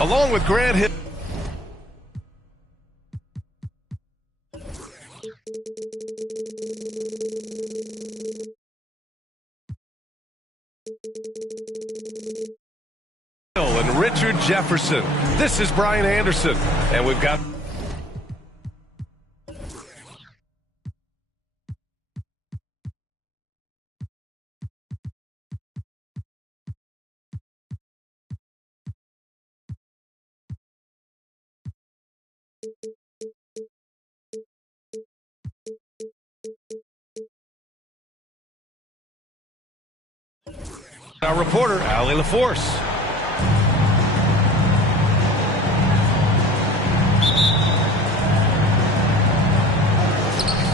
Along with Grant Hill. And Richard Jefferson. This is Brian Anderson. And we've got our reporter, Allie LaForce.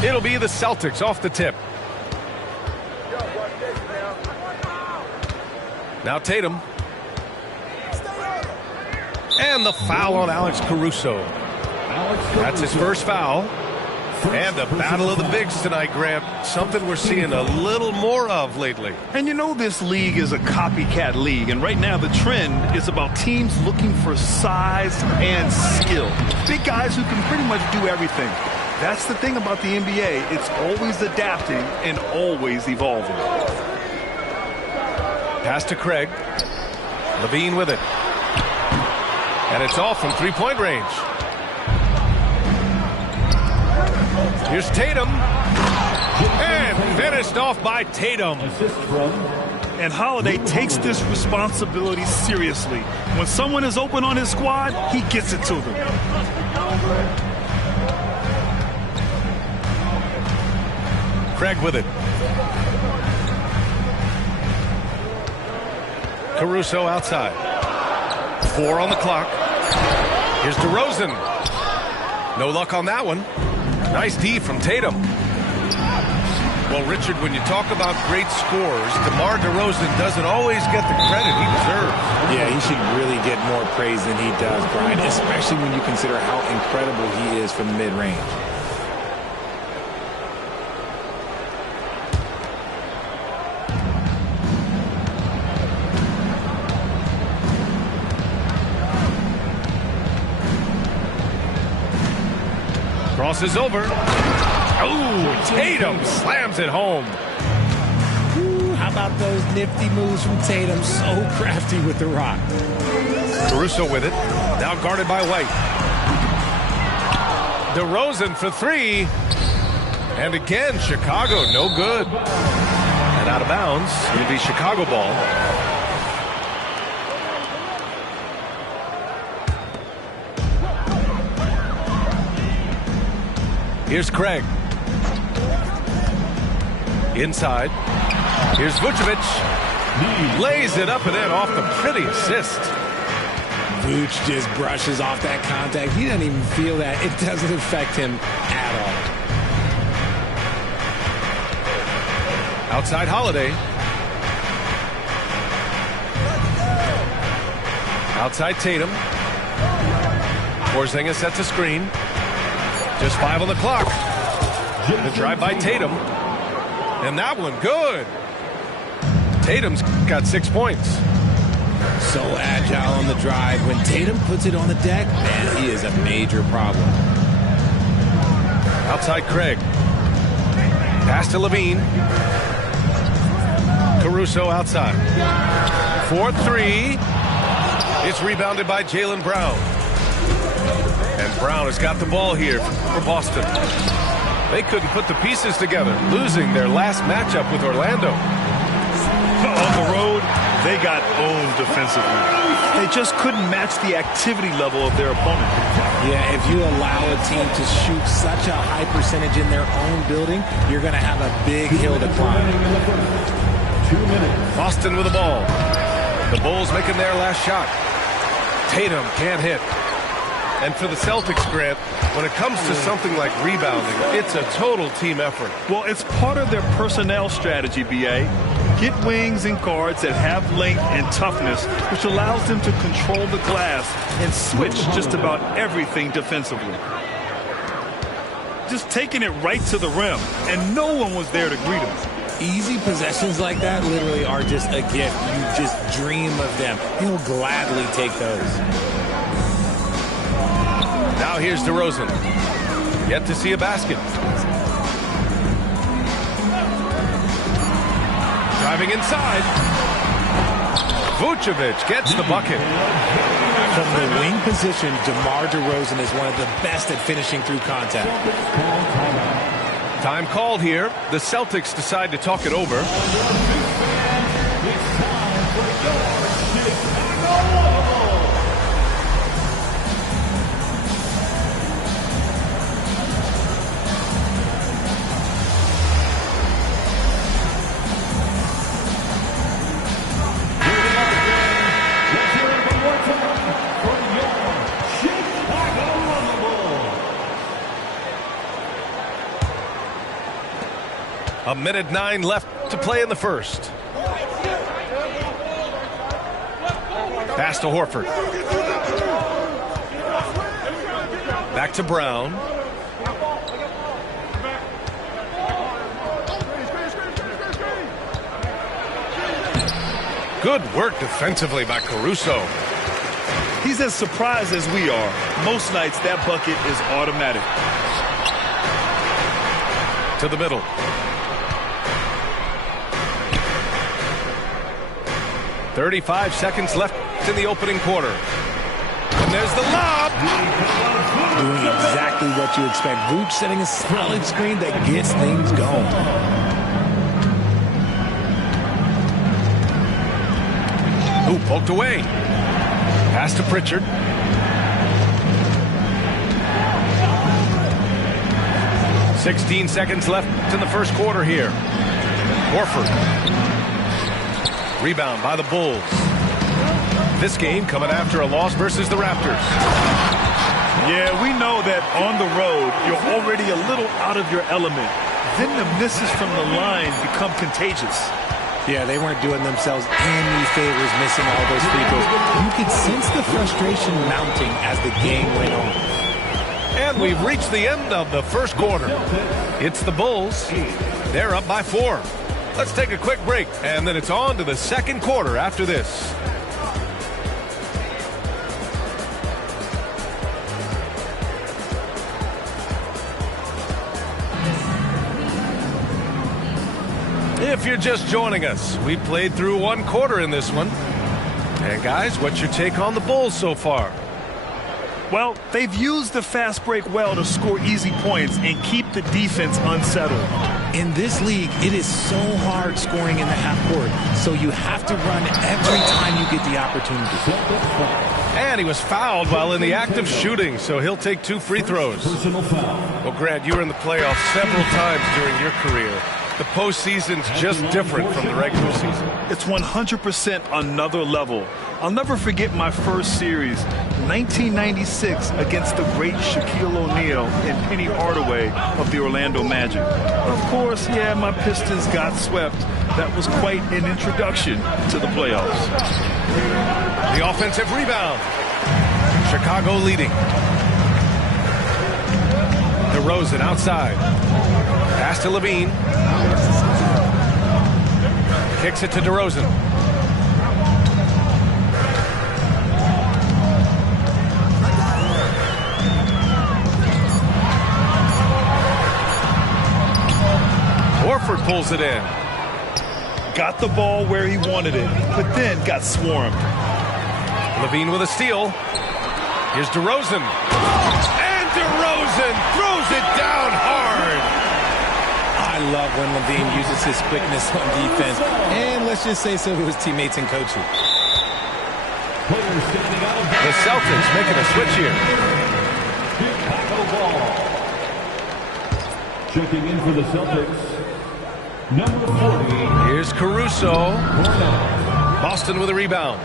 It'll be the Celtics off the tip. Now Tatum. And the foul on Alex Caruso. That's his first foul. And a battle of the bigs tonight, Grant. Something we're seeing a little more of lately. And you know this league is a copycat league. And right now the trend is about teams looking for size and skill. Big guys who can pretty much do everything. That's the thing about the NBA. It's always adapting and always evolving. Pass to Craig. Levine with it. And it's all from three-point range. Here's Tatum. And finished off by Tatum. And Holiday takes this responsibility seriously. When someone is open on his squad, he gets it to them. Craig with it. Caruso outside. 4 on the clock. Here's DeRozan. No luck on that one. Nice D from Tatum. Well, Richard, when you talk about great scores, DeMar DeRozan doesn't always get the credit he deserves. Yeah, he should really get more praise than he does, Brian, especially when you consider how incredible he is from the mid-range. Crosses over. Oh, Tatum slams it home. Ooh, how about those nifty moves from Tatum? So crafty with the rock. Caruso with it. Now guarded by White. DeRozan for 3. And again, Chicago, no good. And out of bounds. It'll be Chicago ball. Here's Craig. Inside. Here's Vucevic. Lays it up and in off the pretty assist. Vuce just brushes off that contact. He doesn't even feel that. It doesn't affect him at all. Outside Holiday. Outside Tatum. Porzingis sets a screen. Just 5 on the clock. The drive by Tatum. And that one good. Tatum's got 6 points. So agile on the drive. When Tatum puts it on the deck, man, he is a major problem. Outside Craig. Pass to Levine. Caruso outside. 4-3. It's rebounded by Jaylen Brown. And Brown has got the ball here for Boston. They couldn't put the pieces together, losing their last matchup with Orlando. On the road, they got owned defensively. They just couldn't match the activity level of their opponent. Yeah, if you allow a team to shoot such a high percentage in their own building, you're going to have a big hill to climb. Boston with the ball. The Bulls making their last shot. Tatum can't hit. And for the Celtics, Grant, when it comes to something like rebounding, it's a total team effort. Well, it's part of their personnel strategy, B.A. Get wings and guards that have length and toughness, which allows them to control the glass and switch just about everything defensively. Just taking it right to the rim, and no one was there to greet him. Easy possessions like that literally are just a gift. You just dream of them. He'll gladly take those. Now here's DeRozan. Yet to see a basket. Driving inside. Vucevic gets the bucket. From the wing position, DeMar DeRozan is one of the best at finishing through contact. Time called here. The Celtics decide to talk it over. A minute 9 left to play in the first. Pass to Horford. Back to Brown. Good work defensively by Caruso. He's as surprised as we are. Most nights that bucket is automatic. To the middle. 35 seconds left in the opening quarter. And there's the lob. Doing exactly what you expect. Vooch setting a solid screen that gets things going. Ooh, poked away. Pass to Pritchard. "16 seconds left in the first quarter here. Horford. Rebound by the Bulls. This game coming after a loss versus the Raptors. Yeah, we know that on the road, you're already a little out of your element. Then the misses from the line become contagious. Yeah, they weren't doing themselves any favors missing all those free throws. You could sense the frustration mounting as the game went on. And we've reached the end of the first quarter. It's the Bulls. They're up by 4. Let's take a quick break, and then it's on to the second quarter after this. If you're just joining us, we played through one quarter in this one. And guys, what's your take on the Bulls so far? Well, they've used the fast break well to score easy points and keep the defense unsettled. In this league, it is so hard scoring in the half court, so you have to run every time you get the opportunity. And he was fouled while in the act of shooting, so he'll take 2 free throws. Well, Grant, you were in the playoffs several times during your career. The postseason's just different from the regular season. It's 100% another level. I'll never forget my first series, 1996, against the great Shaquille O'Neal and Penny Hardaway of the Orlando Magic. Of course, yeah, my Pistons got swept. That was quite an introduction to the playoffs. The offensive rebound. Chicago leading. DeRozan outside. Pass to Levine. Kicks it to DeRozan. Horford pulls it in. Got the ball where he wanted it, but then got swarmed. Levine with a steal. Here's DeRozan. And DeRozan throws it down hard. I love when Levine uses his quickness on defense, and let's just say so to his teammates and coaches. The Celtics making a switch here. Checking in for the Celtics, number 40. Here's Caruso. Boston with a rebound.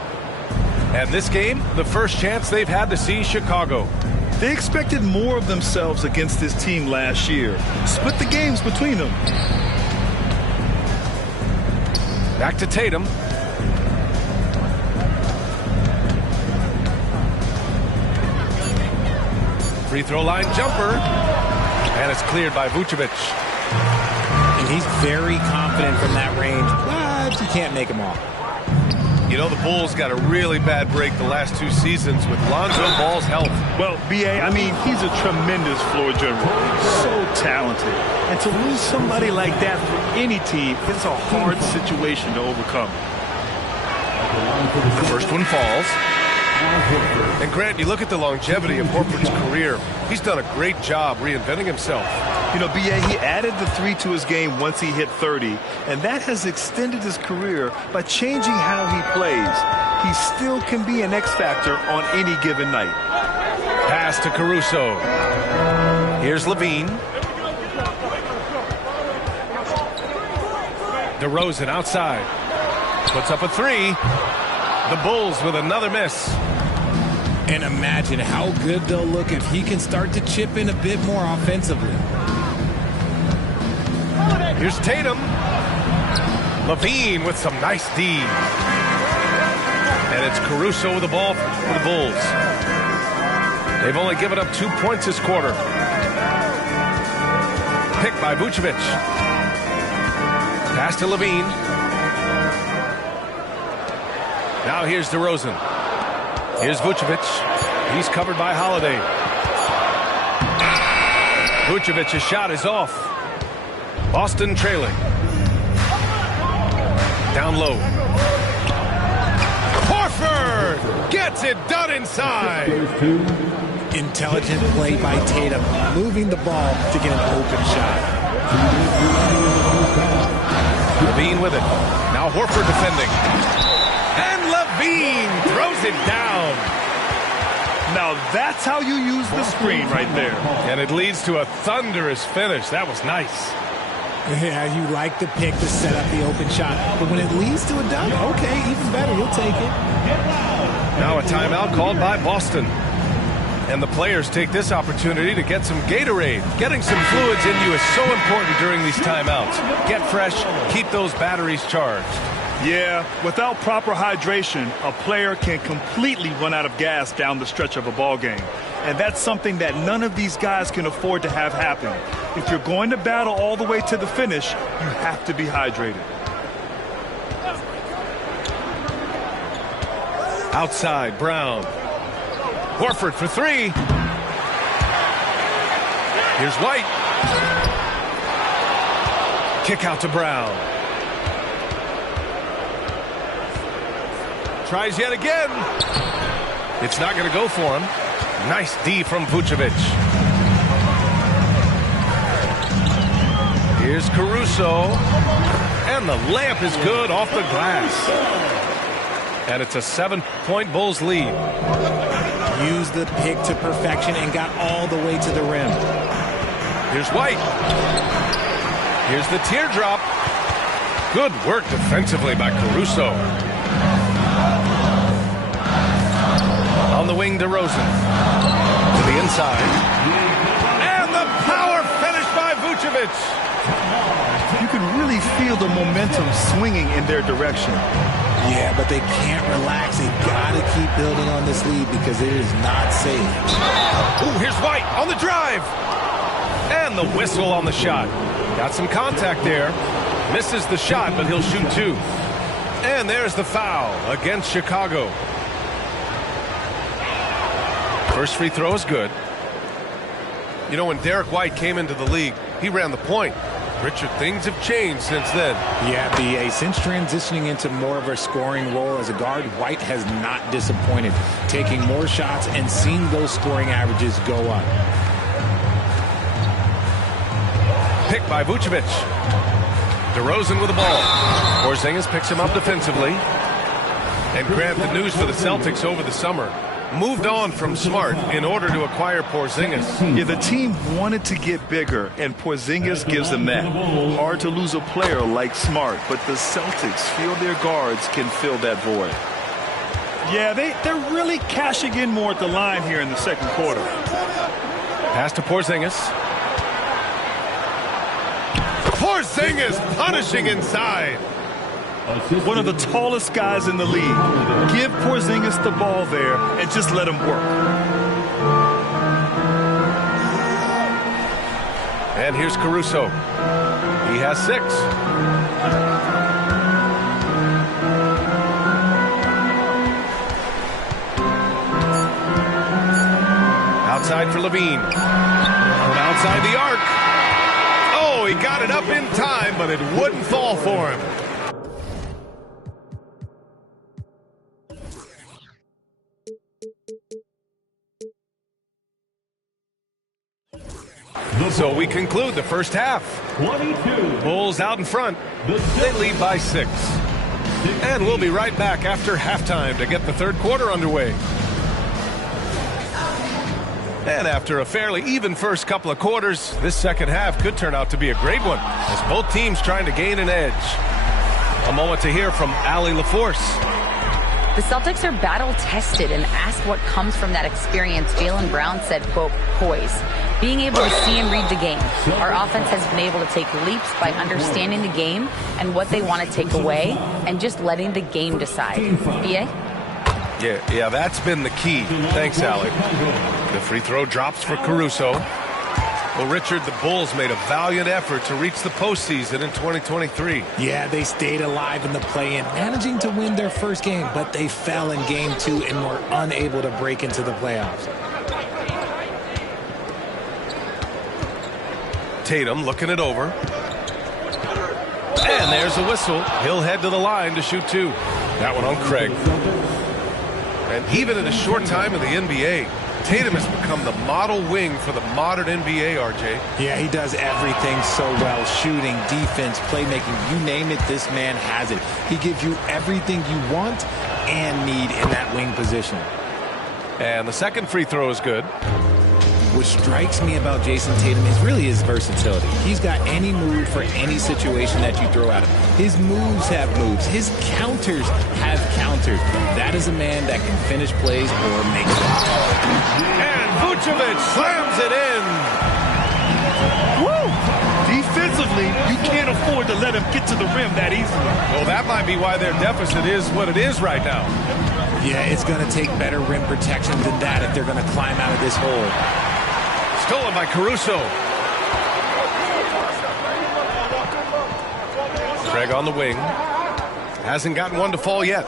And this game, the first chance they've had to see Chicago. They expected more of themselves against this team last year. Split the games between them. Back to Tatum. Free throw line jumper. And it's cleared by Vucevic. And he's very confident from that range, but you can't make him all. You know, the Bulls got a really bad break the last 2 seasons with Lonzo Ball's health. Well, B.A., I mean, he's a tremendous floor general. So talented. And to lose somebody like that for any team, it's a hard situation to overcome. The first one falls. And Grant, you look at the longevity of Horford's career. He's done a great job reinventing himself. You know, B.A., he added the 3 to his game once he hit 30, and that has extended his career by changing how he plays. He still can be an X factor on any given night. Pass to Caruso. Here's Levine. DeRozan outside. Puts up a 3. The Bulls with another miss. And imagine how good they'll look if he can start to chip in a bit more offensively. Here's Tatum. Levine with some nice D. And it's Caruso with the ball for the Bulls. They've only given up 2 points this quarter. Pick by Vucevic. Pass to Levine. Now here's DeRozan. Here's Vucevic. He's covered by Holiday. Vucevic's shot is off. Boston trailing. Down low. Horford gets it done inside. Intelligent play by Tatum, moving the ball to get an open shot. Levine with it. Now Horford defending. And Levine throws it down. Now that's how you use the screen right there. And it leads to a thunderous finish. That was nice. Yeah, you like the pick to set up the open shot. But when it leads to a dunk, okay, even better, you'll take it. Now a timeout called by Boston. And the players take this opportunity to get some Gatorade. Getting some fluids in you is so important during these timeouts. Get fresh, keep those batteries charged. Yeah, without proper hydration, a player can completely run out of gas down the stretch of a ball game. And that's something that none of these guys can afford to have happen. If you're going to battle all the way to the finish, you have to be hydrated. Outside, Brown. Horford for 3. Here's White. Kick out to Brown. Tries yet again. It's not going to go for him. Nice D from Vucevic. Here's Caruso. And the layup is good off the glass. And it's a 7-point Bulls lead. Used the pick to perfection and got all the way to the rim. Here's White. Here's the teardrop. Good work defensively by Caruso. On the wing, DeRozan. To the inside. And the power finish by Vucevic. You can really feel the momentum swinging in their direction. Yeah, but they can't relax. They got to keep building on this lead because it is not safe. Ooh, here's White on the drive. And the whistle on the shot. Got some contact there. Misses the shot, but he'll shoot 2. And there's the foul against Chicago. First free throw is good. You know, when Derek White came into the league, he ran the point. Richard, things have changed since then. Yeah, B.A. Since transitioning into more of a scoring role as a guard, White has not disappointed, taking more shots and seeing those scoring averages go up. Pick by Vucevic. DeRozan with the ball. Porzingis picks him up defensively. And Grant, the news for the Celtics over the summer. Moved on from Smart in order to acquire Porzingis. Yeah, the team wanted to get bigger, and Porzingis gives them that. Hard to lose a player like Smart, but the Celtics feel their guards can fill that void. Yeah, they're really cashing in more at the line here in the second quarter. Pass to Porzingis. Porzingis punishing inside. One of the tallest guys in the league. Give Porzingis the ball there and just let him work. And here's Caruso. He has 6. outside for Levine. From outside the arc. Oh, he got it up in time, but it wouldn't fall for him. So we conclude the first half. 22. Bulls out in front. They lead by 6. And we'll be right back after halftime to get the third quarter underway. And after a fairly even first couple of quarters, this second half could turn out to be a great one as both teams trying to gain an edge. A moment to hear from Allie LaForce. The Celtics are battle-tested, and asked what comes from that experience, Jaylen Brown said, quote, poise. Being able to see and read the game. Our offense has been able to take leaps by understanding the game and what they want to take away and just letting the game decide. B.A.? Yeah, that's been the key. Thanks, Allie. The free throw drops for Caruso. Well, Richard, the Bulls made a valiant effort to reach the postseason in 2023. Yeah, they stayed alive in the play-in, managing to win their first game, but they fell in game 2 and were unable to break into the playoffs. Tatum looking it over. And there's a whistle. He'll head to the line to shoot 2. That one on Craig. And even in a short time in the NBA, Tatum has become the model wing for the modern NBA, RJ. Yeah, he does everything so well. Shooting, defense, playmaking, you name it, this man has it. He gives you everything you want and need in that wing position. And the second free throw is good. What strikes me about Jason Tatum is really his versatility. He's got any move for any situation that you throw at him. His moves have moves. His counters have counters. That is a man that can finish plays or make them. And Vucevic slams it in. Woo! Defensively, you can't afford to let him get to the rim that easily. Well, that might be why their deficit is what it is right now. Yeah, it's going to take better rim protection than that if they're going to climb out of this hole. Stolen by Caruso. Craig on the wing. Hasn't gotten one to fall yet.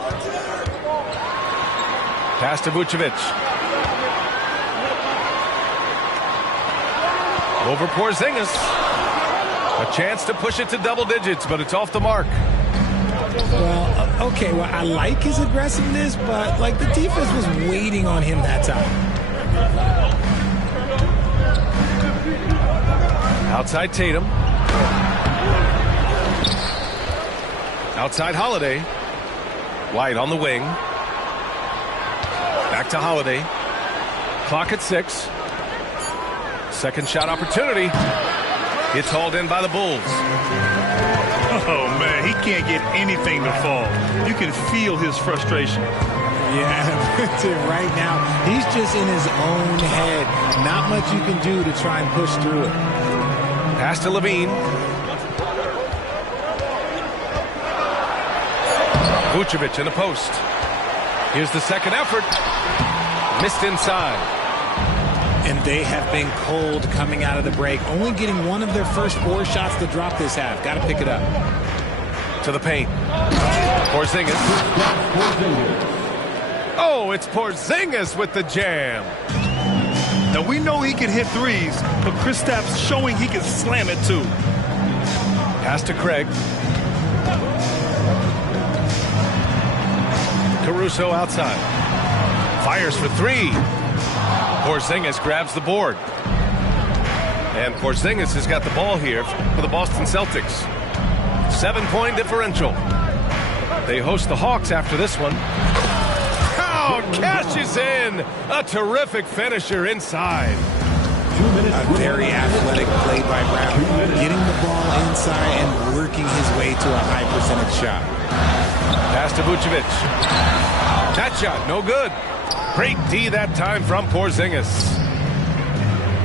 Pass to Vucevic. Over Porzingis. A chance to push it to double digits, but it's off the mark. Well, okay, well, I like his aggressiveness, but, like, the defense was waiting on him that time. Outside Tatum. Outside Holiday. White on the wing. Back to Holiday. Clock at 6. Second shot opportunity. It's hauled in by the Bulls. Oh, man, he can't get anything to fall. You can feel his frustration. Yeah, right now, he's just in his own head. Not much you can do to try and push through it. Pass to Levine. Vucevic in the post. Here's the second effort. Missed inside. And they have been cold coming out of the break. Only getting one of their first 4 shots to drop this half. Got to pick it up. To the paint. Porzingis. Oh, it's Porzingis with the jam. Now, we know he can hit threes, but Kristaps showing he can slam it, too. Pass to Craig. Caruso outside. Fires for 3. Porzingis grabs the board. And Porzingis has got the ball here for the Boston Celtics. 7-point differential. They host the Hawks after this one. Cashes in. A terrific finisher inside. A very athletic play by Brown. Getting the ball inside and working his way to a high percentage shot. Pass to Vucevic. That shot, no good. Great D that time from Porzingis.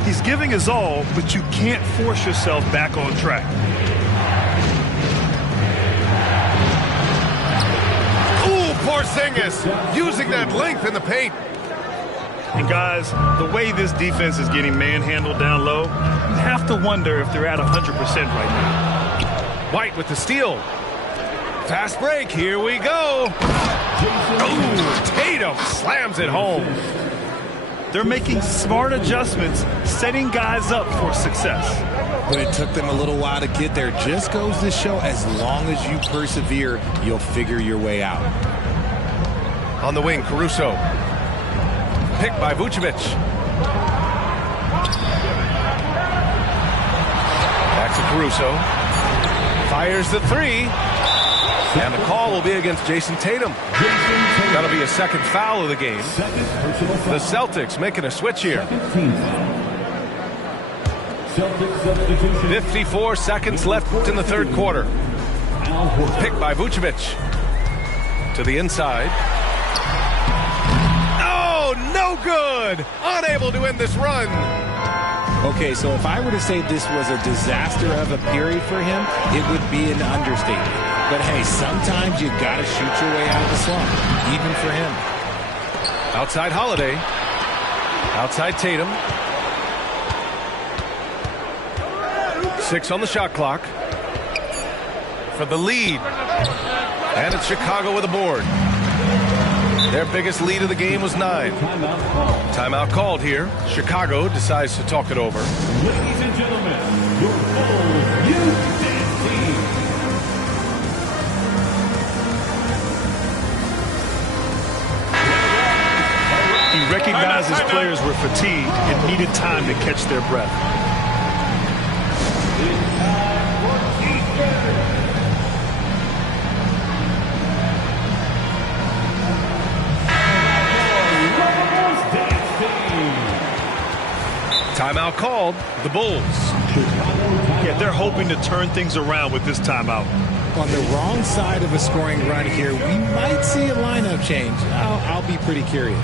He's giving his all, but you can't force yourself back on track. Porzingis using that length in the paint. And guys, the way this defense is getting manhandled down low, you have to wonder if they're at 100% right now. White with the steal. Fast break, here we go. Ooh, Tatum slams it home. They're making smart adjustments, setting guys up for success. But it took them a little while to get there. Just goes to show, as long as you persevere, you'll figure your way out. On the wing, Caruso. Picked by Vucevic. Back to Caruso. Fires the three. And the call will be against Jason Tatum. That'll be a second foul of the game. The Celtics making a switch here. 54 seconds left in the third quarter. Picked by Vucevic. To the inside. Oh, no good! Unable to end this run. Okay, so if I were to say this was a disaster of a period for him, it would be an understatement. But hey, sometimes you gotta shoot your way out of the slump, even for him. Outside Holiday. Outside Tatum. 6 on the shot clock. For the lead. And it's Chicago with a board. Their biggest lead of the game was 9. Timeout called here. Chicago decides to talk it over. Ladies and gentlemen, your Bulls U-10 team. He recognized his players were fatigued and needed time to catch their breath. Timeout called. The Bulls. Yeah, they're hoping to turn things around with this timeout. On the wrong side of a scoring run here, we might see a lineup change. I'll be pretty curious.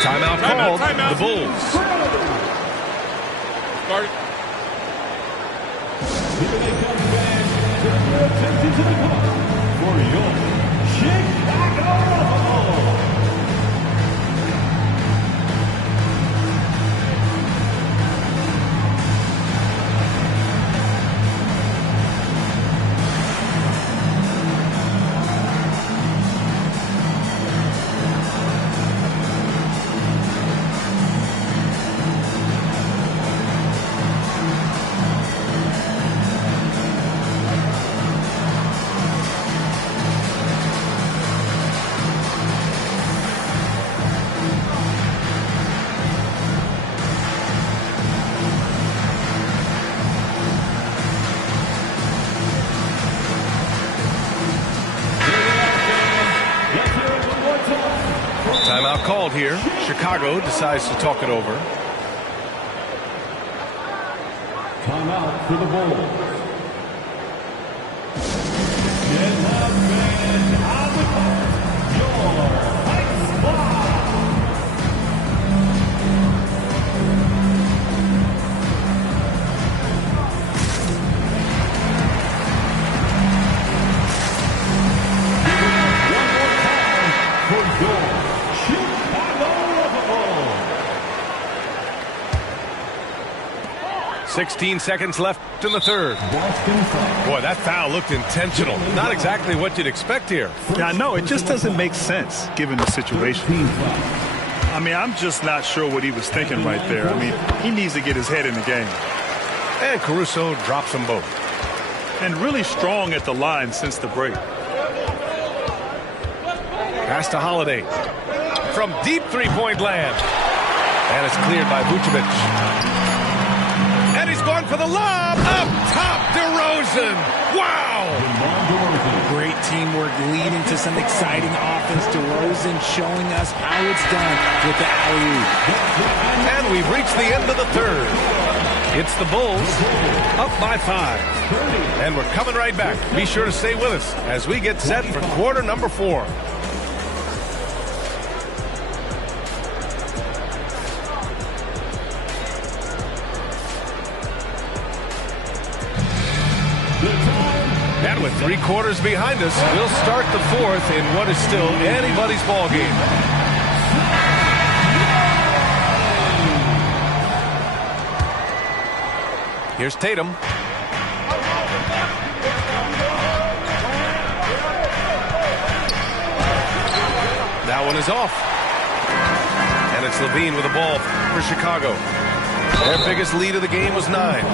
Timeout called. The Bulls. Here they come back. Turn your attention to the court for your Chicago. Timeout called here. Chicago decides to talk it over. Timeout for the Bulls. Get up and out with your Ice Squad. One more time for your Chicago Bulls. 16 seconds left in the third. Boston foul. Boy, that foul looked intentional. Not exactly what you'd expect here. Yeah, I know. It just doesn't make sense given the situation. I mean, I'm just not sure what he was thinking right there. I mean, he needs to get his head in the game. And Caruso drops them both. And really strong at the line since the break. Pass to Holiday. From deep three-point land. And it's cleared by Vucevic. And he's going for the lob. Up top, DeRozan. Wow! Great teamwork leading to some exciting offense. DeRozan showing us how it's done with the alley-oop. And we've reached the end of the third. It's the Bulls up by 5. And we're coming right back. Be sure to stay with us as we get set for quarter number 4. And with 3 quarters behind us, we'll start the 4th in what is still anybody's ball game. Here's Tatum. That one is off. And it's Levine with the ball for Chicago. Their biggest lead of the game was 9.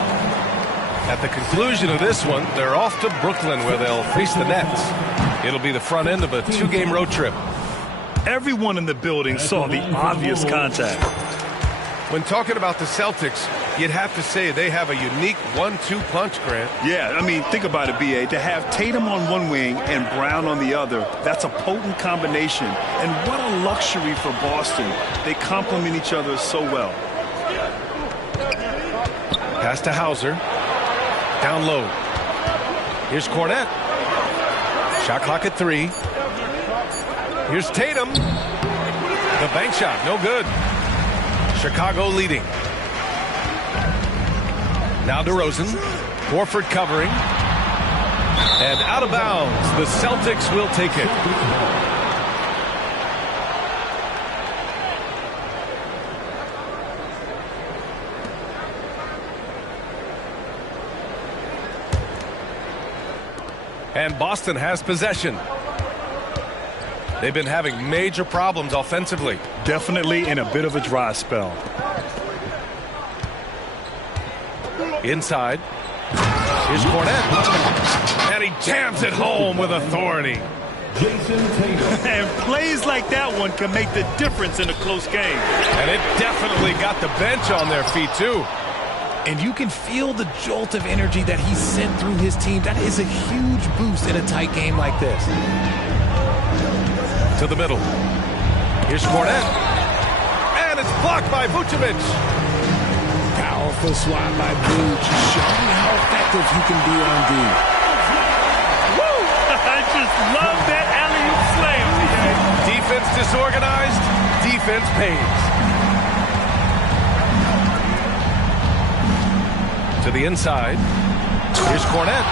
At the conclusion of this one, they're off to Brooklyn where they'll face the Nets. It'll be the front end of a 2-game road trip. Everyone in the building saw the obvious contact. When talking about the Celtics, you'd have to say they have a unique 1-2 punch, Grant. Yeah, I mean, think about it, B.A. To have Tatum on one wing and Brown on the other, that's a potent combination. And what a luxury for Boston. They complement each other so well. Pass to Hauser. Down low. Here's Cornette. Shot clock at 3. Here's Tatum. The bank shot, no good. Chicago leading. Now DeRozan. Horford covering. And out of bounds. The Celtics will take it. And Boston has possession. They've been having major problems offensively. Definitely in a bit of a dry spell. Inside. Here's Cornette. And he jams it home with authority. Jason Tatum. And plays like that one can make the difference in a close game. And it definitely got the bench on their feet, too. And you can feel the jolt of energy that he sent through his team. That is a huge boost in a tight game like this. To the middle. Here's Cornette. And it's blocked by Vucevic. Powerful swat by Vuce, showing how effective he can be on D. Woo! I just love that alley-oop slam. Defense disorganized. Defense pays. To the inside. Here's Cornette.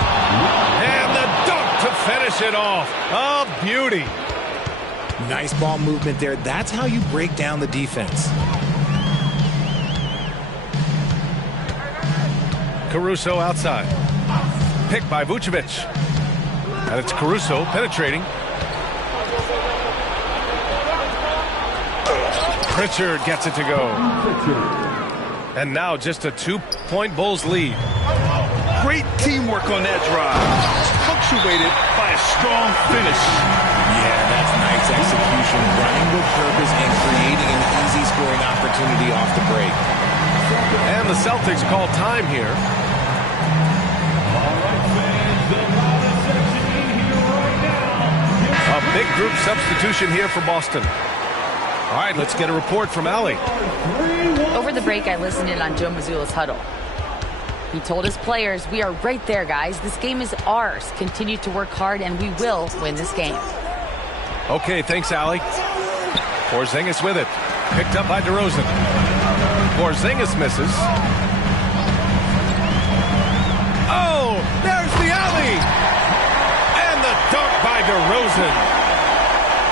And the dunk to finish it off. Oh, beauty. Nice ball movement there. That's how you break down the defense. Caruso outside. Picked by Vucevic. And it's Caruso penetrating. Pritchard gets it to go. And now just a 2-point Bulls lead. Great teamwork on that drive. Punctuated by a strong finish. Yeah, that's nice execution. Running with purpose and creating an easy scoring opportunity off the break. And the Celtics call time here. All right, fans, the loudest section in here right now. A big group substitution here for Boston. All right, let's get a report from Allie. Over the break, I listened in on Joe Mazzulla's huddle. He told his players, we are right there, guys. This game is ours. Continue to work hard, and we will win this game. Okay, thanks, Allie. Porzingis with it. Picked up by DeRozan. Porzingis misses. Oh, there's the alley! And the dunk by DeRozan.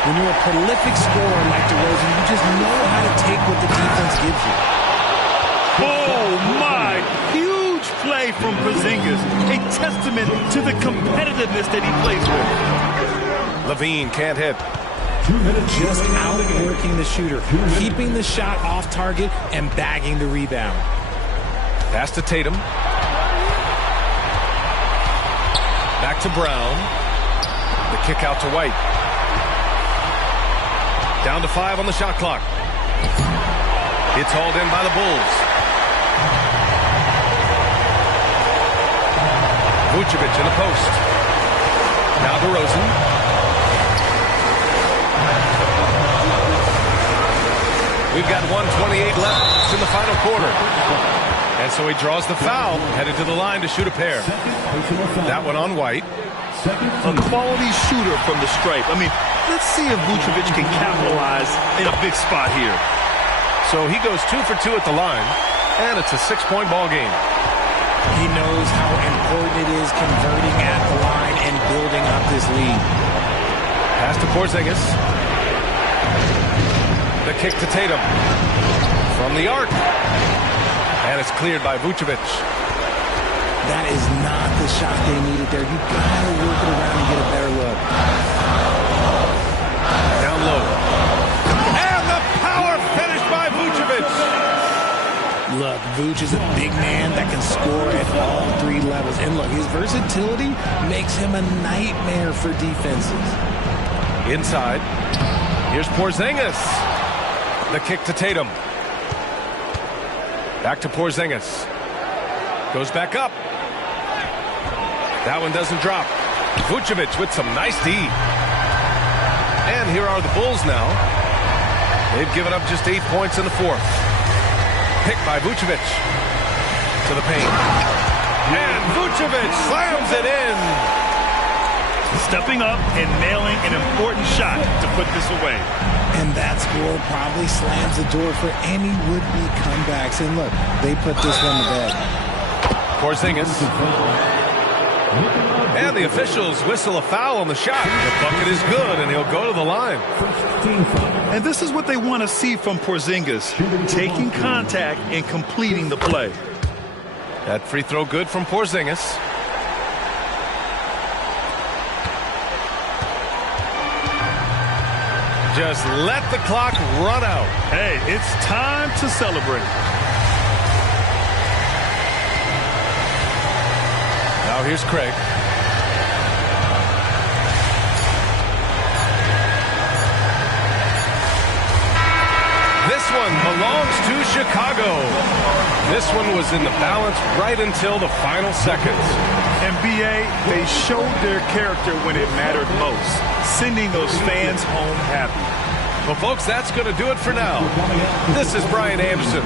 When you're a prolific scorer like DeRozan, you just know how to take what the defense gives you. Oh, my. Huge play from Porzingis. A testament to the competitiveness that he plays with. Levine can't hit. Just outworking the shooter, keeping the shot off target and bagging the rebound. Pass to Tatum. Back to Brown. The kick out to White. Down to 5 on the shot clock. It's hauled in by the Bulls. Vucevic in the post. Now DeRozan. We've got 1:28 left in the final quarter. And so he draws the foul, headed to the line to shoot a pair. That one on White. A quality shooter from the stripe. I mean, let's see if Vucevic can capitalize in a big spot here. So he goes 2 for 2 at the line, and it's a 6-point ball game. He knows how important it is converting at the line and building up this lead. Pass to Porzingis. The kick to Tatum. From the arc. And it's cleared by Vucevic. That is not the shot they needed there. You gotta work it around and get a better look. Down low. And the power finish by Vucevic. Look, Vuce is a big man that can score at all three levels. And look, his versatility makes him a nightmare for defenses. Inside. Here's Porzingis. The kick to Tatum. Back to Porzingis. Goes back up. That one doesn't drop. Vucevic with some nice D. And here are the Bulls now. They've given up just 8 points in the fourth. Picked by Vucevic. To the paint. And Vucevic slams it in. Stepping up and nailing an important shot to put this away. And that score probably slams the door for any would-be comebacks. And look, they put this one to bed. Porzingis. And the officials whistle a foul on the shot. The bucket is good, and he'll go to the line. And this is what they want to see from Porzingis, taking contact and completing the play. That free throw good from Porzingis. Just let the clock run out. Hey, it's time to celebrate. Now here's Craig. This one belongs to Chicago. This one was in the balance right until the final seconds. And BA, they showed their character when it mattered most, sending those fans home happy. Well, folks, that's going to do it for now. This is Brian Anderson.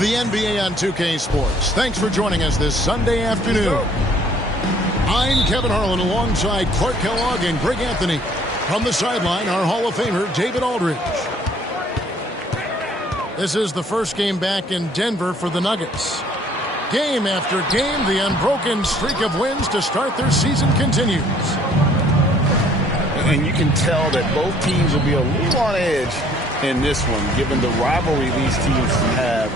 the NBA on 2K Sports. Thanks for joining us this Sunday afternoon. I'm Kevin Harlan alongside Clark Kellogg and Greg Anthony. From the sideline, our Hall of Famer, David Aldridge. This is the first game back in Denver for the Nuggets. Game after game, the unbroken streak of wins to start their season continues. And you can tell that both teams will be a little on edge in this one, given the rivalry these teams have.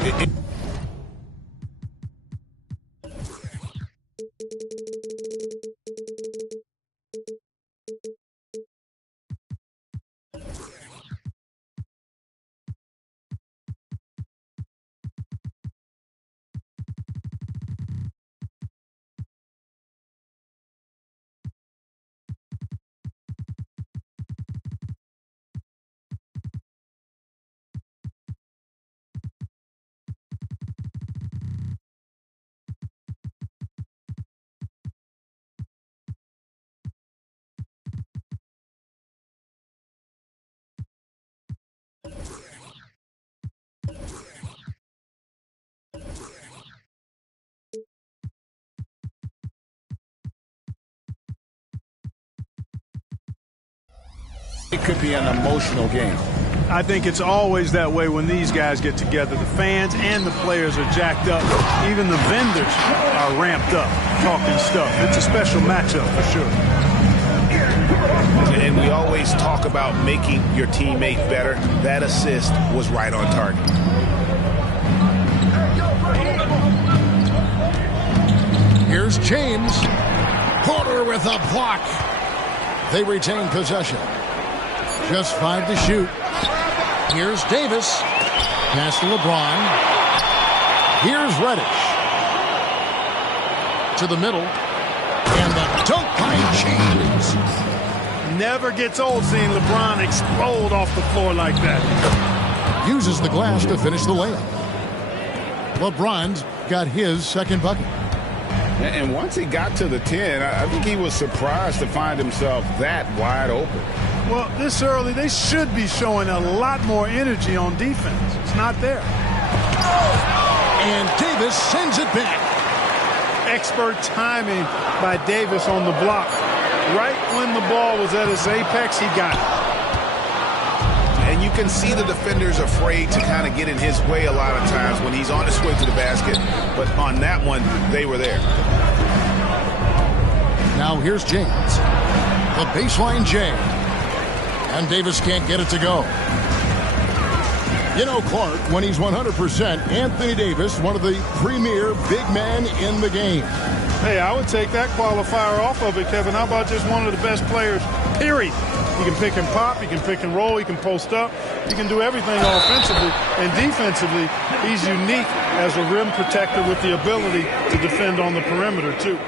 It could be an emotional game. I think it's always that way when these guys get together. The fans and the players are jacked up. Even the vendors are ramped up, talking stuff. It's a special matchup for sure. And we always talk about making your teammate better. That assist was right on target. Here's James. Porter with a block. They retain possession. Just 5 to shoot. Here's Davis. Pass to LeBron. Here's Reddish. To the middle. And the dunk by James. Never gets old seeing LeBron explode off the floor like that. Uses the glass to finish the layup. LeBron's got his second bucket. And once he got to the 10, I think he was surprised to find himself that wide open. Well, this early, they should be showing a lot more energy on defense. It's not there. And Davis sends it back. Expert timing by Davis on the block. Right when the ball was at its apex, he got it. And you can see the defenders afraid to kind of get in his way a lot of times when he's on his way to the basket. But on that one, they were there. Now here's James. The baseline J. And Davis can't get it to go. You know, Clark, when he's 100%, Anthony Davis, one of the premier big men in the game. Hey, I would take that qualifier off of it, Kevin. How about just one of the best players, period? He can pick and pop, he can pick and roll, he can post up, he can do everything offensively. And defensively, he's unique as a rim protector with the ability to defend on the perimeter, too.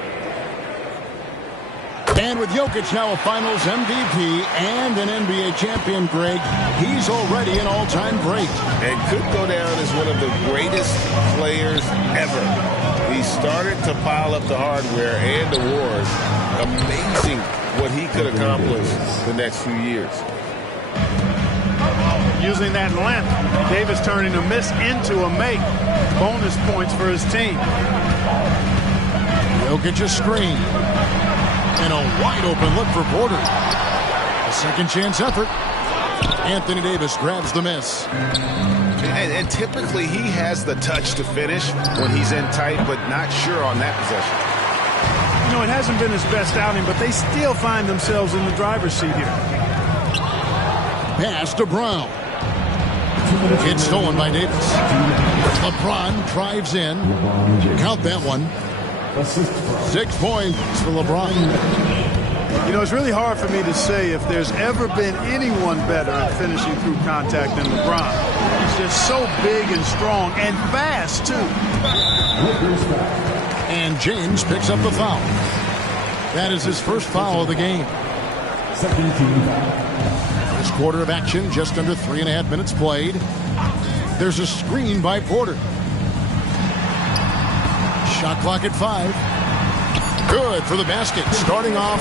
And with Jokic now a Finals MVP and an NBA champion, Greg, he's already an all-time great. And could go down as one of the greatest players ever. He started to pile up the hardware and awards. Amazing what he could accomplish the next few years. Using that length, Davis turning a miss into a make. Bonus points for his team. Jokic's screen. And a wide-open look for Porter. A second-chance effort. Anthony Davis grabs the miss. And typically he has the touch to finish when he's in tight, but not sure on that possession. You know, it hasn't been his best outing, but they still find themselves in the driver's seat here. Pass to Brown. It's stolen by Davis. LeBron drives in. Count that one. 6 points for LeBron. You know, it's really hard for me to say if there's ever been anyone better at finishing through contact than LeBron. He's just so big and strong and fast, too. And James picks up the foul. That is his first foul of the game. First quarter of action, just under 3.5 minutes played. There's a screen by Porter. Shot clock at 5. Good for the basket. Starting off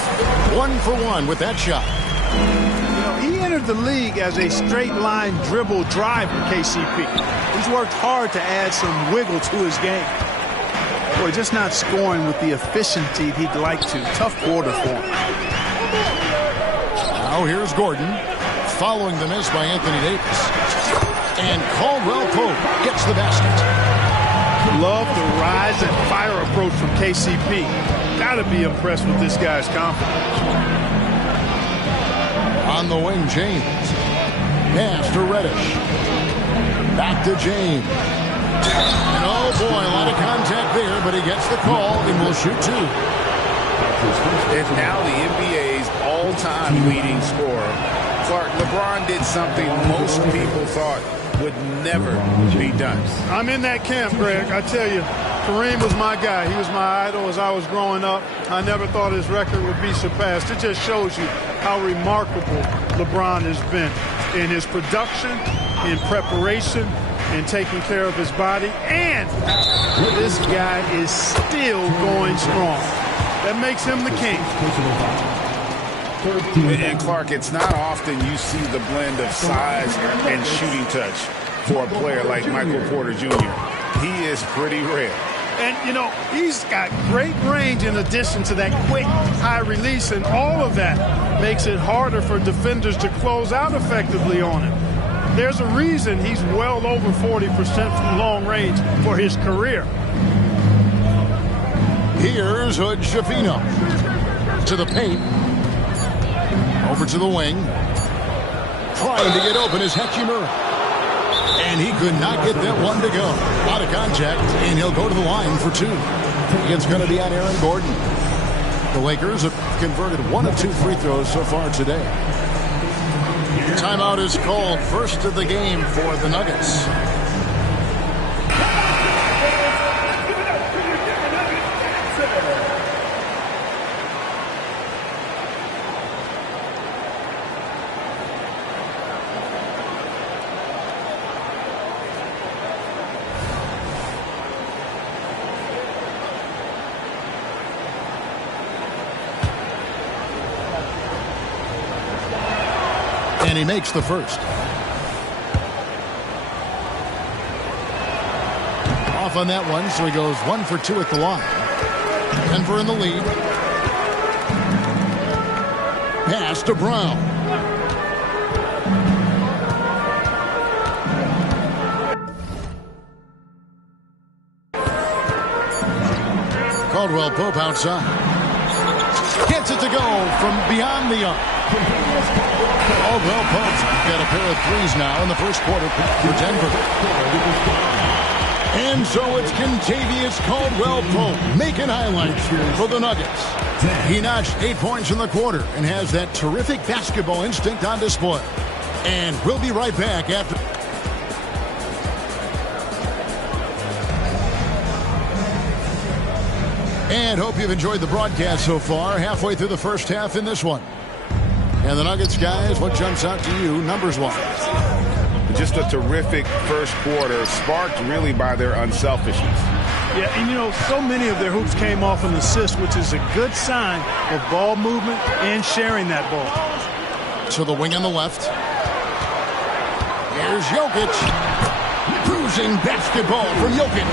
1 for 1 with that shot. You know, He entered the league as a straight-line dribble driver, KCP. He's worked hard to add some wiggle to his game. Boy, just not scoring with the efficiency he'd like to. Tough quarter for him. Now here's Gordon, following the miss by Anthony Davis. And Caldwell Pope gets the basket. Love the rise and fire approach from KCP. Gotta be impressed with this guy's confidence. On the wing, James. Pass to Reddish. Back to James. And oh boy, a lot of contact there, but he gets the call and will shoot two. And now the NBA's all-time leading scorer. Clark, LeBron did something most people thought would never be done. I'm in that camp, Greg. I tell you, Kareem was my guy. He was my idol as I was growing up. I never thought his record would be surpassed. It just shows you how remarkable LeBron has been in his production, in preparation, in taking care of his body. And this guy is still going strong. That makes him the king. And Clark, it's not often you see the blend of size and shooting touch for a player like Michael Porter Jr. He is pretty rare. And, you know, he's got great range in addition to that quick, high release, and all of that makes it harder for defenders to close out effectively on him. There's a reason he's well over 40% from long range for his career. Here's Hood Schifino. To the paint. Over to the wing. Trying to get open is Hachimura. And he could not get that one to go. Out of contact, and he'll go to the line for two. It's going to be on Aaron Gordon. The Lakers have converted 1 of 2 free throws so far today. Timeout is called, first of the game for the Nuggets. And he makes the first. Off on that one, so he goes 1 for 2 at the line. Denver in the lead. Pass to Brown. Caldwell Pope outside. Gets it to go from beyond the arc. Caldwell Pope's got a pair of threes now in the first quarter for Denver. And so it's Kentavious Caldwell Pope making highlights for the Nuggets. He notched 8 points in the quarter and has that terrific basketball instinct on display. And we'll be right back after. And hope you've enjoyed the broadcast so far. Halfway through the first half in this one. And the Nuggets, guys, what jumps out to you numbers-wise? Just a terrific first quarter, sparked really by their unselfishness. Yeah, and you know, so many of their hoops came off an assist, which is a good sign of ball movement and sharing that ball. To the wing on the left. Here's Jokic. Cruising basketball from Jokic.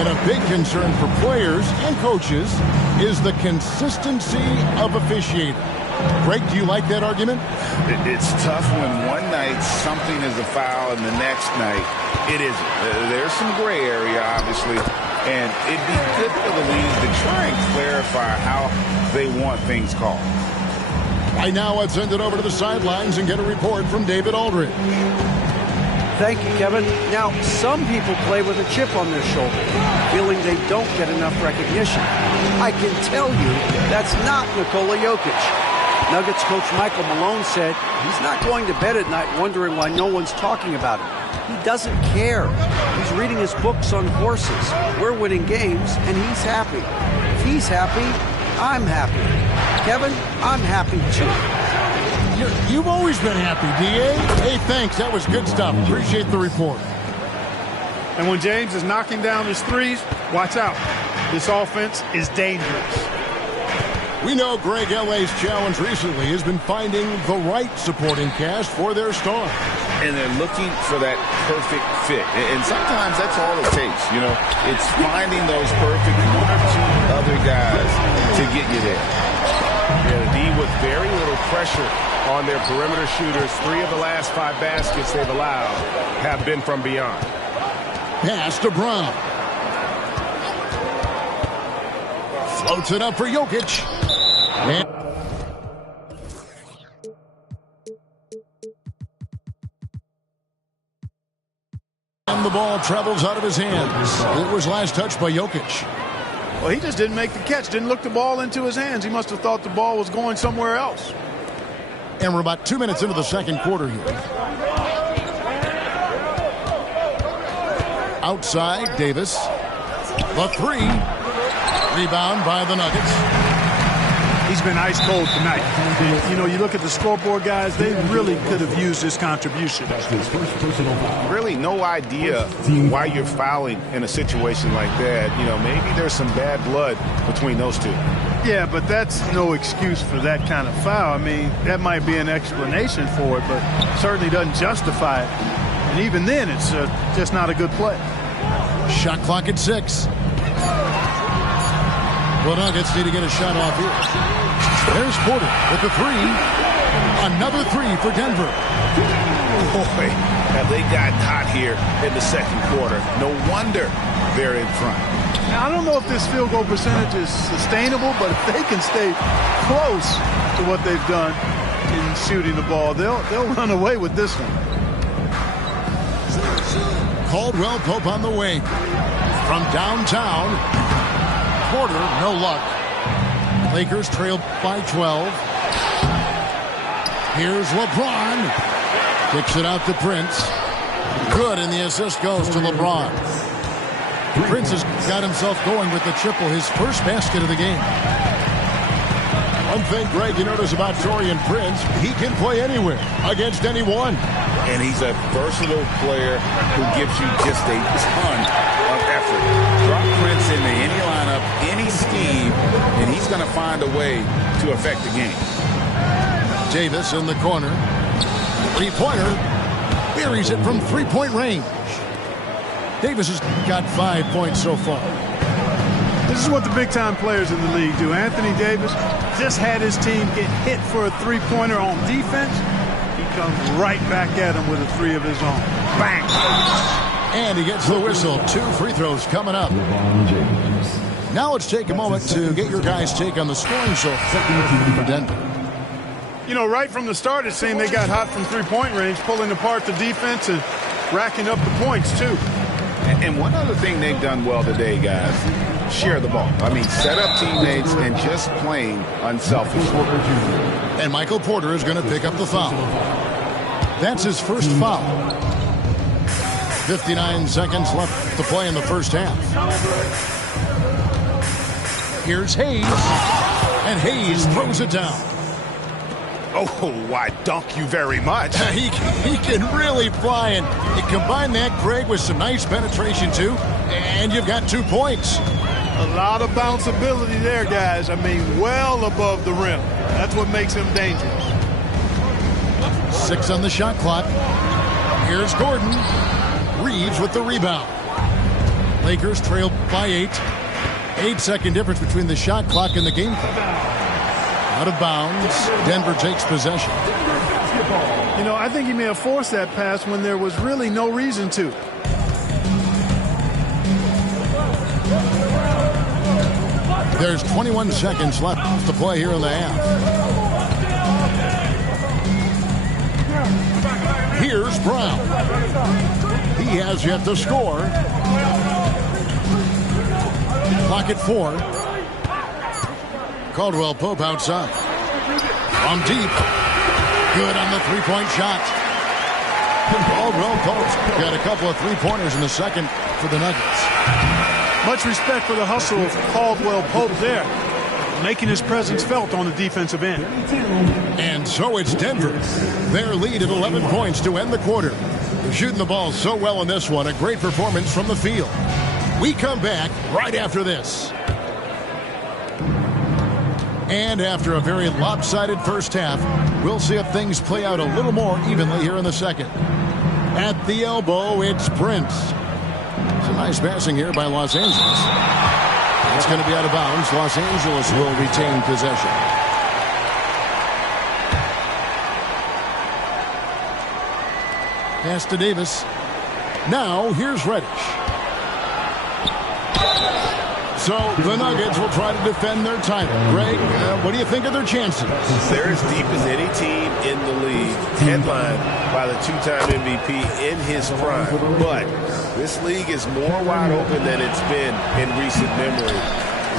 And a big concern for players and coaches is the consistency of officiating. Greg, do you like that argument? It's tough when one night something is a foul and the next night it isn't. There's some gray area, obviously, and it'd be good for the league to try and clarify how they want things called. Right now, let's send it over to the sidelines and get a report from David Aldridge. Thank you, Kevin. Now, some people play with a chip on their shoulder, feeling they don't get enough recognition. I can tell you that's not Nikola Jokic. Nuggets coach Michael Malone said he's not going to bed at night wondering why no one's talking about him. He doesn't care. He's reading his books on horses. We're winning games, and he's happy. If he's happy, I'm happy. Kevin, I'm happy too. You've always been happy, D.A. Hey, thanks. That was good stuff. Appreciate the report. And when James is knocking down his threes, watch out. This offense is dangerous. We know Greg L.A.'s challenge recently has been finding the right supporting cast for their stars. And they're looking for that perfect fit. And sometimes that's all it takes, you know. It's finding those perfect one or two other guys to get you there. Yeah, the D with very little pressure on their perimeter shooters. 3 of the last 5 baskets they've allowed have been from beyond. Pass to Brown. Floats it up for Jokic. And the ball travels out of his hands. It was last touched by Jokic. Well, he just didn't make the catch, didn't look the ball into his hands. He must have thought the ball was going somewhere else. And we're about 2 minutes into the second quarter here. Outside, Davis. The 3. Rebound by the Nuggets. He's been ice cold tonight. You know, you look at the scoreboard, guys, they really could have used his contribution. Really no idea why you're fouling in a situation like that. You know, maybe there's some bad blood between those two. Yeah, but that's no excuse for that kind of foul. I mean, that might be an explanation for it, but certainly doesn't justify it. And even then, it's just not a good play. Shot clock at 6. The Nuggets need to get a shot off here. There's Porter with the 3. Another 3 for Denver. Boy, have they gotten hot here in the second quarter. No wonder they're in front. Now, I don't know if this field goal percentage is sustainable, but if they can stay close to what they've done in shooting the ball, they'll run away with this one. Caldwell Pope on the wing. From downtown, Porter, no luck. Lakers trail by 12. Here's LeBron. Kicks it out to Prince. Good, and the assist goes to LeBron. Prince has got himself going with the triple, his first basket of the game. One thing, Greg, you notice about Taurean Prince, he can play anywhere, against anyone. And he's a versatile player who gives you just a ton of effort. Drop Prince into any lineup, any scheme, and he's going to find a way to affect the game. Davis in the corner. 3-pointer. Buries it from 3-point range. Davis has got 5 points so far. This is what the big-time players in the league do. Anthony Davis just had his team get hit for a 3-pointer on defense. He comes right back at him with a 3 of his own. Bang! And he gets the whistle. 2 free throws coming up. Now let's take a moment to get your guys' take on the scoring so far for Denver. You know, right from the start, it seemed they got hot from 3-point range, pulling apart the defense and racking up the points, too. And one other thing they've done well today, guys, share the ball. I mean, set up teammates and just playing unselfish. And Michael Porter is going to pick up the foul. That's his first foul. 59 seconds left to play in the first half. Here's Hayes. And Hayes throws it down. Oh, why, dunk you very much. He can really fly, and you combine that, Greg, with some nice penetration, too, and you've got 2 points. A lot of bounceability there, guys. I mean, well above the rim. That's what makes him dangerous. 6 on the shot clock. Here's Gordon. Reeves with the rebound. Lakers trail by 8. 8-second difference between the shot clock and the game clock. Out of bounds. Denver takes possession. You know, I think he may have forced that pass when there was really no reason to. There's 21 seconds left to play here in the half. Here's Brown. He has yet to score. Clock at 4. Caldwell Pope outside. From deep. Good on the 3-point shot. Caldwell Pope's got a couple of 3-pointers in the second for the Nuggets. Much respect for the hustle of Caldwell Pope there, making his presence felt on the defensive end. And so it's Denver. Their lead at 11 points to end the quarter. They're shooting the ball so well in this one. A great performance from the field. We come back right after this. And after a very lopsided first half, we'll see if things play out a little more evenly here in the second. At the elbow, it's Prince. Some nice passing here by Los Angeles. It's going to be out of bounds. Los Angeles will retain possession. Pass to Davis. Now, here's Reddish. So, the Nuggets will try to defend their title. Greg, what do you think of their chances? They're as deep as any team in the league, headlined by the two-time MVP in his prime. But this league is more wide open than it's been in recent memory.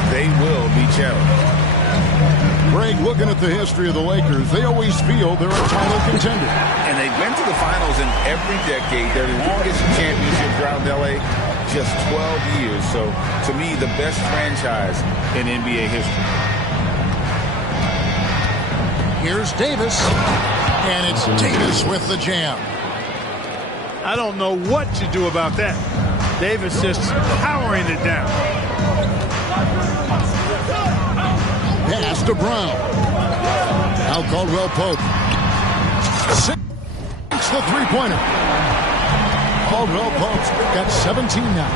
They will be challenged. Greg, looking at the history of the Lakers, they always feel they're a title contender. And they've been to the finals in every decade. Their longest championship drought in L.A., just 12 years. So, to me, the best franchise in NBA history. Here's Davis. And it's Davis with the jam. I don't know what to do about that. Davis just powering it down. Pass to Brown. Now Caldwell Pope. Sinks the three-pointer. Caldwell Pope's got 17 now.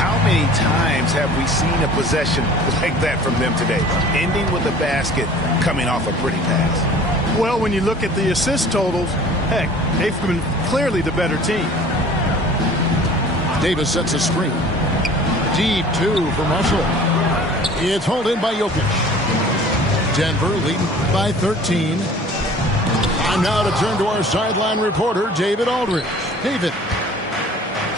How many times have we seen a possession like that from them today? Ending with a basket, coming off a pretty pass. Well, when you look at the assist totals, heck, they've been clearly the better team. Davis sets a screen. Deep two from Russell. It's hauled in by Jokic. Denver leading by 13. Time now to turn to our sideline reporter, David Aldridge. David.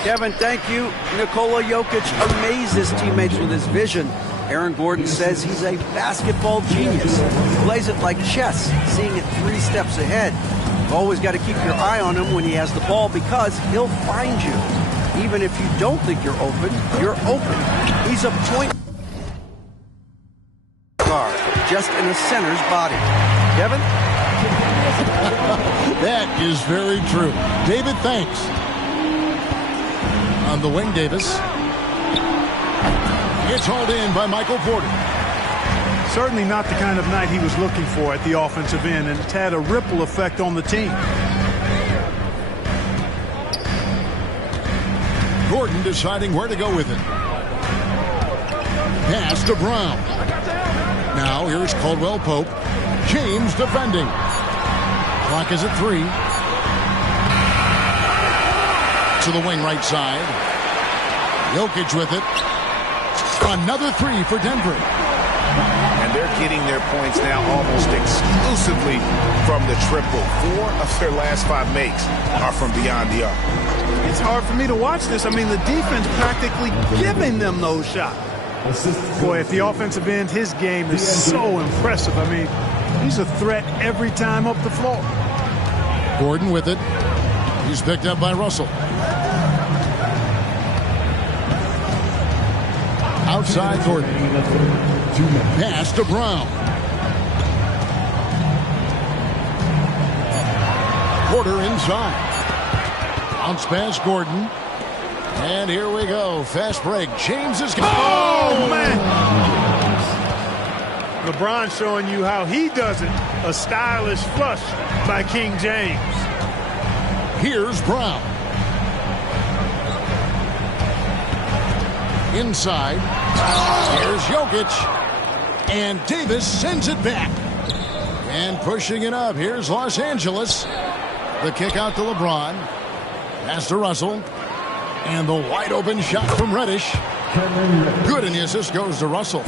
Kevin, thank you. Nikola Jokic amazes teammates with his vision. Aaron Gordon says he's a basketball genius. He plays it like chess, seeing it 3 steps ahead. You've always got to keep your eye on him when he has the ball because he'll find you. Even if you don't think you're open, you're open. He's a point guard, just in a center's body. Kevin? That is very true. David, thanks. On the wing, Davis. It's hauled in by Michael Porter. Certainly not the kind of night he was looking for at the offensive end, and it's had a ripple effect on the team. Gordon deciding where to go with it. Pass to Brown. Now here's Caldwell Pope. James defending. Clock is at 3. To the wing right side. Jokic with it. Another 3 for Denver. And they're getting their points now almost exclusively from the triple. 4 of their last 5 makes are from beyond the arc. It's hard for me to watch this. I mean, the defense practically giving them those shots. Boy, at the offensive end, his game is so impressive. I mean, he's a threat every time up the floor. Gordon with it. He's picked up by Russell. Outside Gordon. Pass to Brown. Porter inside. Bounce pass Gordon. And here we go. Fast break. James is going. Oh, man. LeBron showing you how he does it. A stylish flush by King James. Here's Brown. Inside. Here's Jokic. And Davis sends it back. And pushing it up. Here's Los Angeles. The kick out to LeBron. Pass to Russell. And the wide open shot from Reddish. Good, and the assist goes to Russell.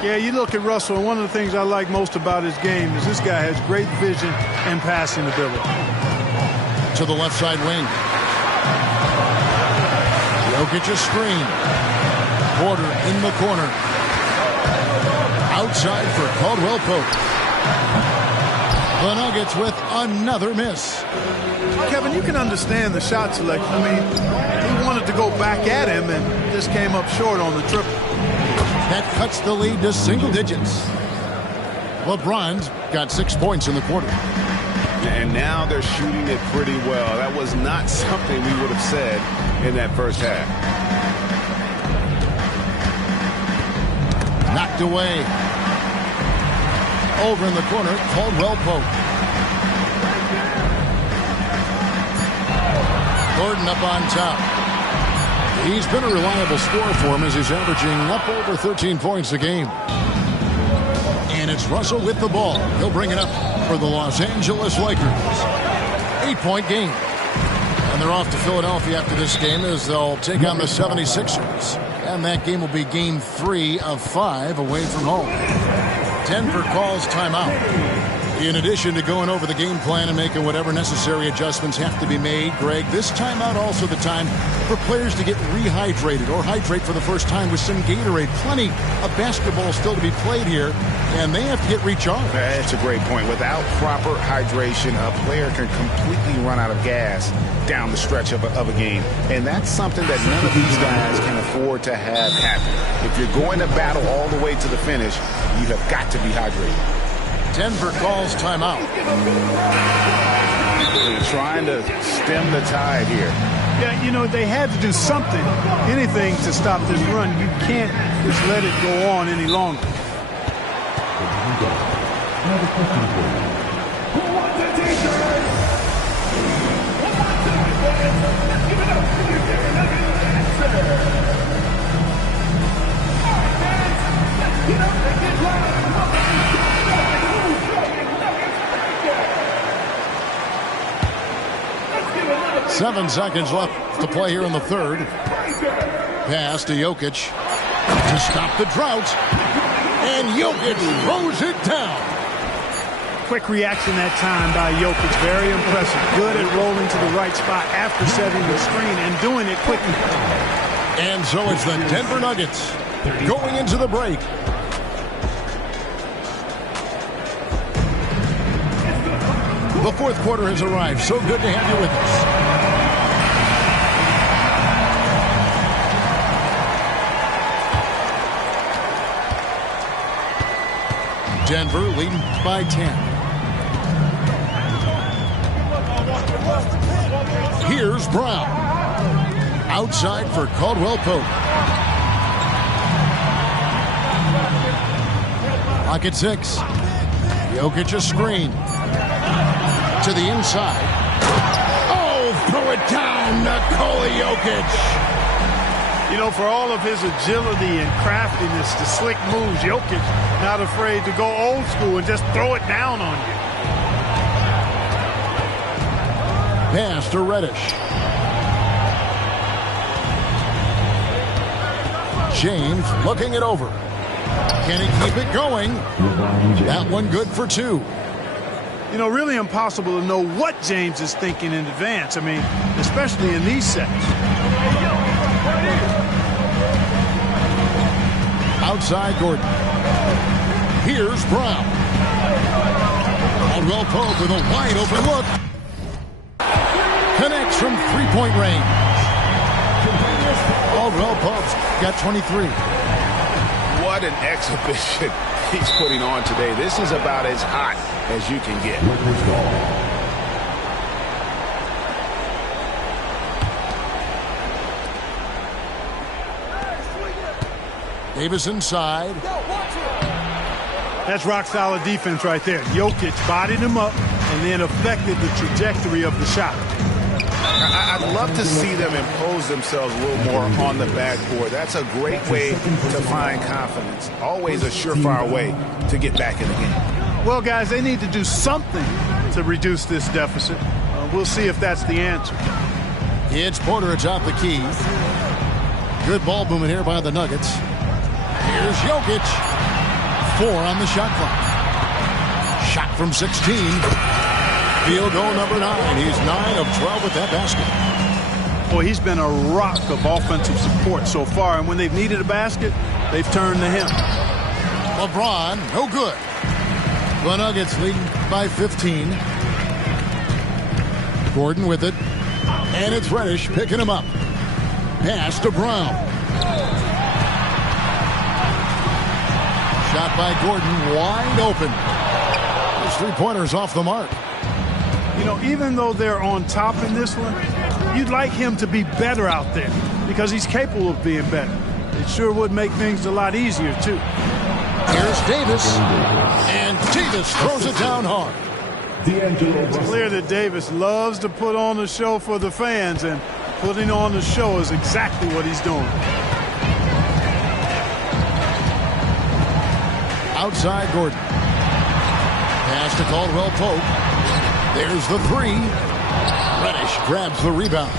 Yeah, you look at Russell, and one of the things I like most about his game is this guy has great vision and passing ability. To the left side wing. Jokic a screen. Porter in the corner. Outside for Caldwell Pope. The Nuggets with another miss. Kevin, you can understand the shot selection. I mean, he wanted to go back at him and just came up short on the triple. That cuts the lead to single digits. LeBron's got 6 points in the quarter. And now they're shooting it pretty well. That was not something we would have said in that first half. Knocked away. Over in the corner, Caldwell Pope. Gordon up on top. He's been a reliable scorer for him as he's averaging up over 13 points a game. And it's Russell with the ball. He'll bring it up for the Los Angeles Lakers. 8-point game. And they're off to Philadelphia after this game as they'll take on the 76ers. And that game will be game 3 of 5 away from home. Denver calls timeout. In addition to going over the game plan and making whatever necessary adjustments have to be made, Greg, this timeout also the time for players to get rehydrated or hydrate for the first time with some Gatorade. Plenty of basketball still to be played here, and they have to get recharged. That's a great point. Without proper hydration, a player can completely run out of gas down the stretch of a game. And that's something that none of these guys can afford to have happen. If you're going to battle all the way to the finish, you have got to be hydrated. Denver calls timeout. They're trying to stem the tide here. Yeah, you know, they had to do something, anything to stop this run. You can't just let it go on any longer. Seven seconds left to play here in the third. Pass to Jokic to stop the drought. And Jokic throws it down. Quick reaction that time by Jokic. Very impressive. Good at rolling to the right spot after setting the screen and doing it quickly. And so it's the Denver Nuggets going into the break. The fourth quarter has arrived. So good to have you with us. Denver leading by 10. Here's Brown. Outside for Caldwell Pope. Lock at 6. Jokic a screen. To the inside. Oh, throw it down, Nikola Jokic. You know, for all of his agility and craftiness, the slick moves, Jokic not afraid to go old school and just throw it down on you. Pass to Reddish. James looking it over. Can he keep it going? That one good for 2. You know, really impossible to know what James is thinking in advance. I mean, especially in these sets. Outside Gordon. Here's Brown. Caldwell Pope with a wide open look. Connects from three-point range. Caldwell Pope's got 23. What an exhibition he's putting on today. This is about as hot as you can get. Davis inside. That's rock-solid defense right there. Jokic bodied him up and then affected the trajectory of the shot. I'd love to see them impose themselves a little more on the backboard. That's a great way to find confidence. Always a surefire way to get back in the game. Well, guys, they need to do something to reduce this deficit. We'll see if that's the answer. It's Porter atop the key. Good ball movement here by the Nuggets. Here's Jokic. 4 on the shot clock. Shot from 16. Field goal number 9. He's 9 of 12 with that basket. Boy, he's been a rock of offensive support so far, and when they've needed a basket, they've turned to him. LeBron, no good. The Nuggets leading by 15. Gordon with it. And it's Reddish picking him up. Pass to Brown. Shot by Gordon, wide open. His three-pointer's off the mark. You know, even though they're on top in this one, you'd like him to be better out there because he's capable of being better. It sure would make things a lot easier, too. Here's Davis. And Davis throws it down hard. It's clear that Davis loves to put on the show for the fans, and putting on the show is exactly what he's doing. Outside Gordon. Pass to Caldwell Pope. There's the three. Reddish grabs the rebound.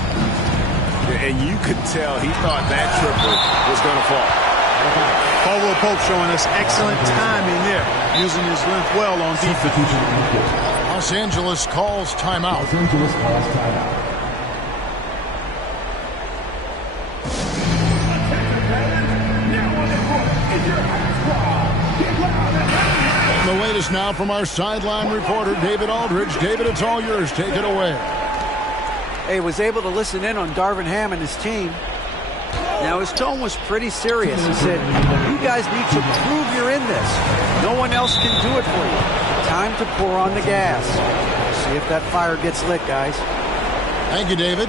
And you could tell he thought that triple was going to fall. Caldwell Pope showing us excellent timing there, using his length well on defense. Los Angeles calls timeout. The latest now from our sideline reporter, David Aldridge. David, it's all yours. Take it away. He was able to listen in on Darvin Ham and his team. Now, his tone was pretty serious. He said, you guys need to prove you're in this. No one else can do it for you. Time to pour on the gas. See if that fire gets lit, guys. Thank you, David.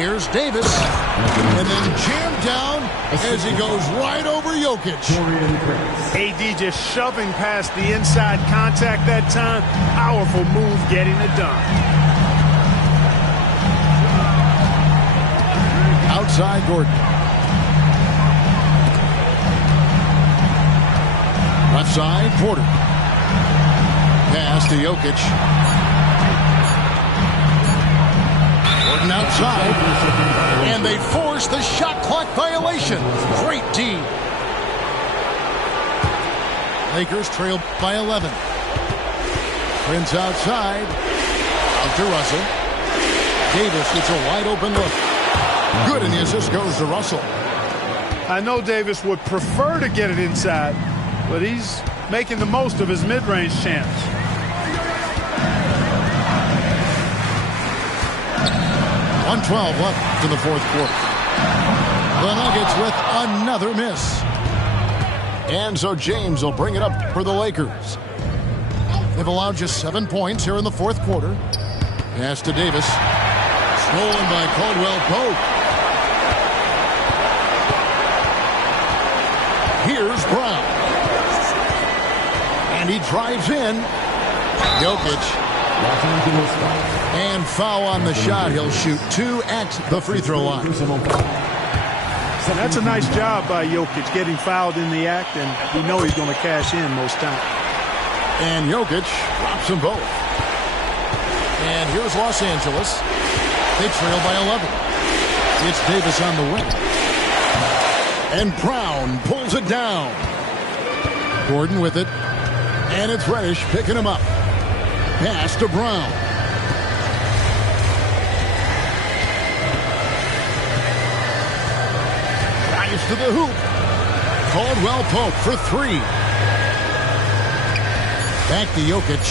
Here's Davis. And then jammed down as he goes right over Jokic. AD just shoving past the inside contact that time. Powerful move getting it done. Outside Gordon. Left side, Porter. Pass to Jokic. Gordon outside. And they force the shot clock violation. Great D. Lakers trail by 11. Prince outside. Out to Russell. Davis gets a wide open look. Good, and the assist goes to Russell. I know Davis would prefer to get it inside, but he's making the most of his mid-range chance. .112 left in the fourth quarter. The Nuggets with another miss. And so James will bring it up for the Lakers. They've allowed just 7 points here in the fourth quarter. Pass to Davis. Stolen by Caldwell Pope. Here's Brown. And he drives in. Jokic. And foul on the shot. He'll shoot 2 at the free throw line. That's a nice job by Jokic, getting fouled in the act, and we know he's going to cash in most times. And Jokic drops them both. And here's Los Angeles. They trail by 11. It's Davis on the wing. And Brown pulls it down. Gordon with it. And it's Reddish picking him up. Pass to Brown. Drives to the hoop. Caldwell Pope for 3. Back to Jokic.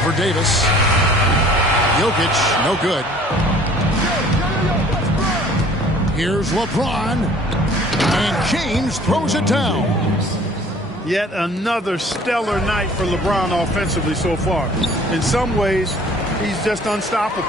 Over Davis. Jokic, no good. Here's LeBron. And James throws it down. Yet another stellar night for LeBron offensively so far. In some ways, he's just unstoppable.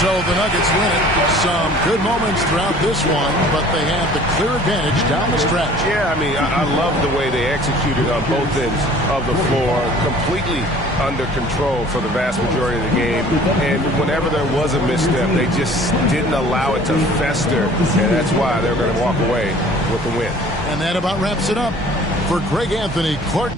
So the Nuggets win it. Some good moments throughout this one, but they have the clear advantage down the stretch. Yeah, I mean, I love the way they executed on both ends of the floor. Completely under control for the vast majority of the game. And whenever there was a misstep, they just didn't allow it to fester. And that's why they're going to walk away with the win. And that about wraps it up. For Greg Anthony, Clark